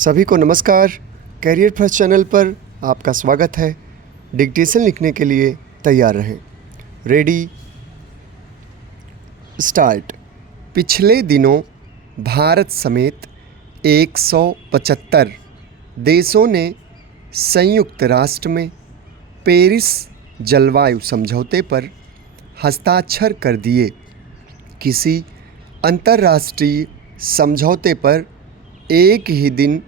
सभी को नमस्कार। कैरियर फर्स्ट चैनल पर आपका स्वागत है। डिक्टेशन लिखने के लिए तैयार रहें। Ready start. पिछले दिनों भारत समेत 175 देशों ने संयुक्त राष्ट्र में पेरिस जलवायु समझौते पर हस्ताक्षर कर दिए। किसी अंतर्राष्ट्रीय समझौते पर एक ही दिन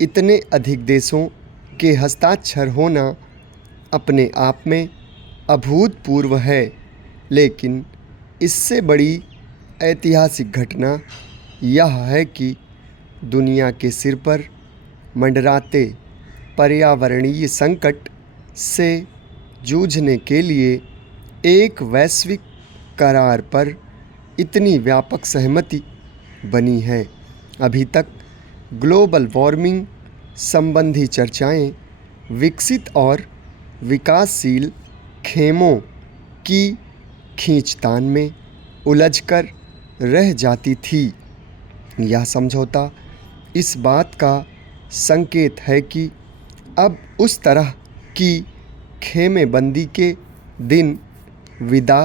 इतने अधिक देशों के हस्ताक्षर होना अपने आप में अभूतपूर्व है, लेकिन इससे बड़ी ऐतिहासिक घटना यह है कि दुनिया के सिर पर मंडराते पर्यावरणीय संकट से जूझने के लिए एक वैश्विक करार पर इतनी व्यापक सहमति बनी है। अभी तक ग्लोबल वार्मिंग संबंधी चर्चाएं विकसित और विकासशील खेमों की खींचतान में उलझकर रह जाती थी। यह समझौता इस बात का संकेत है कि अब उस तरह की खेमेबंदी के दिन विदा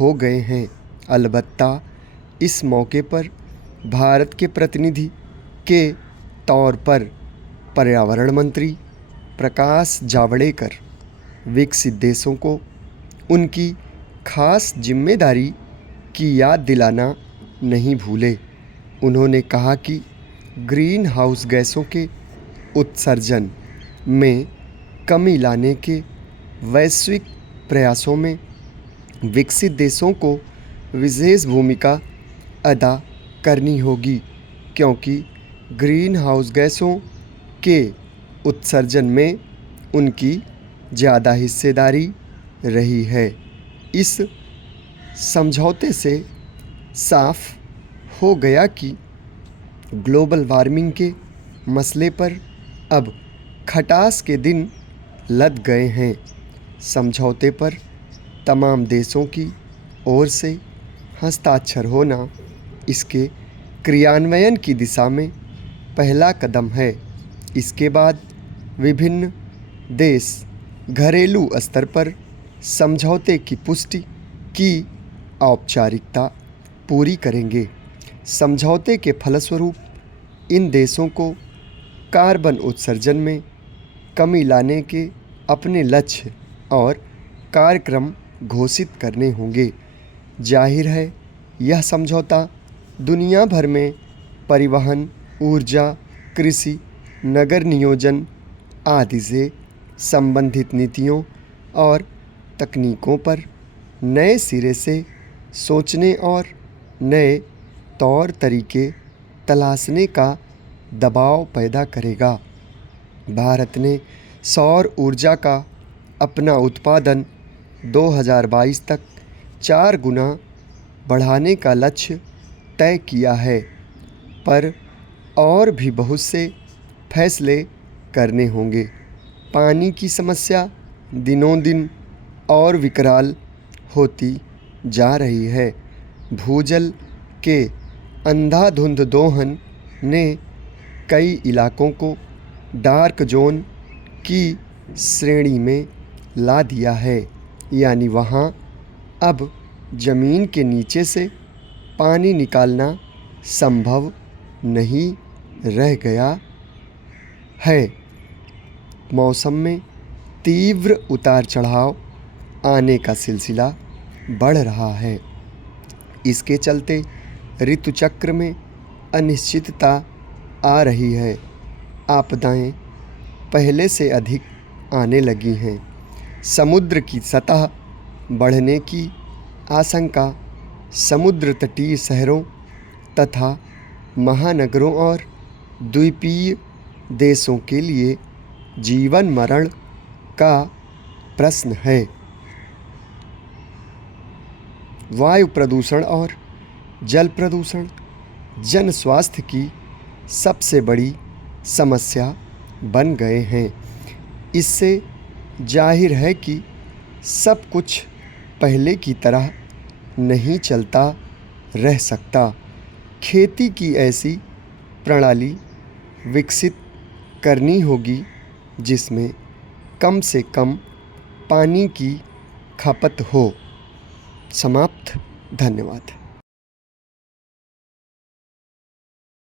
हो गए हैं। अलबत्ता इस मौके पर भारत के प्रतिनिधि के तौर पर पर्यावरण मंत्री प्रकाश जावड़ेकर विकसित देशों को उनकी खास जिम्मेदारी की याद दिलाना नहीं भूले। उन्होंने कहा कि ग्रीन हाउस गैसों के उत्सर्जन में कमी लाने के वैश्विक प्रयासों में विकसित देशों को विशेष भूमिका अदा करनी होगी, क्योंकि ग्रीन हाउस गैसों के उत्सर्जन में उनकी ज़्यादा हिस्सेदारी रही है। इस समझौते से साफ हो गया कि ग्लोबल वार्मिंग के मसले पर अब खटास के दिन लद गए हैं। समझौते पर तमाम देशों की ओर से हस्ताक्षर होना इसके क्रियान्वयन की दिशा में पहला कदम है। इसके बाद विभिन्न देश घरेलू स्तर पर समझौते की पुष्टि की औपचारिकता पूरी करेंगे। समझौते के फलस्वरूप इन देशों को कार्बन उत्सर्जन में कमी लाने के अपने लक्ष्य और कार्यक्रम घोषित करने होंगे। जाहिर है, यह समझौता दुनिया भर में परिवहन, ऊर्जा, कृषि, नगर नियोजन आदि से संबंधित नीतियों और तकनीकों पर नए सिरे से सोचने और नए तौर तरीके तलाशने का दबाव पैदा करेगा। भारत ने सौर ऊर्जा का अपना उत्पादन 2022 तक 4 गुना बढ़ाने का लक्ष्य तय किया है, पर और भी बहुत से फैसले करने होंगे। पानी की समस्या दिनों दिन और विकराल होती जा रही है। भूजल के अंधाधुंध दोहन ने कई इलाकों को डार्क जोन की श्रेणी में ला दिया है, यानी वहाँ अब ज़मीन के नीचे से पानी निकालना संभव नहीं रह गया है। मौसम में तीव्र उतार चढ़ाव आने का सिलसिला बढ़ रहा है। इसके चलते ऋतु चक्र में अनिश्चितता आ रही है। आपदाएं पहले से अधिक आने लगी हैं। समुद्र की सतह बढ़ने की आशंका समुद्र तटीय शहरों तथा महानगरों और द्वीपीय देशों के लिए जीवन मरण का प्रश्न है। वायु प्रदूषण और जल प्रदूषण जन स्वास्थ्य की सबसे बड़ी समस्या बन गए हैं। इससे जाहिर है कि सब कुछ पहले की तरह नहीं चलता रह सकता। खेती की ऐसी प्रणाली विकसित करनी होगी जिसमें कम से कम पानी की खपत हो। समाप्त। धन्यवाद।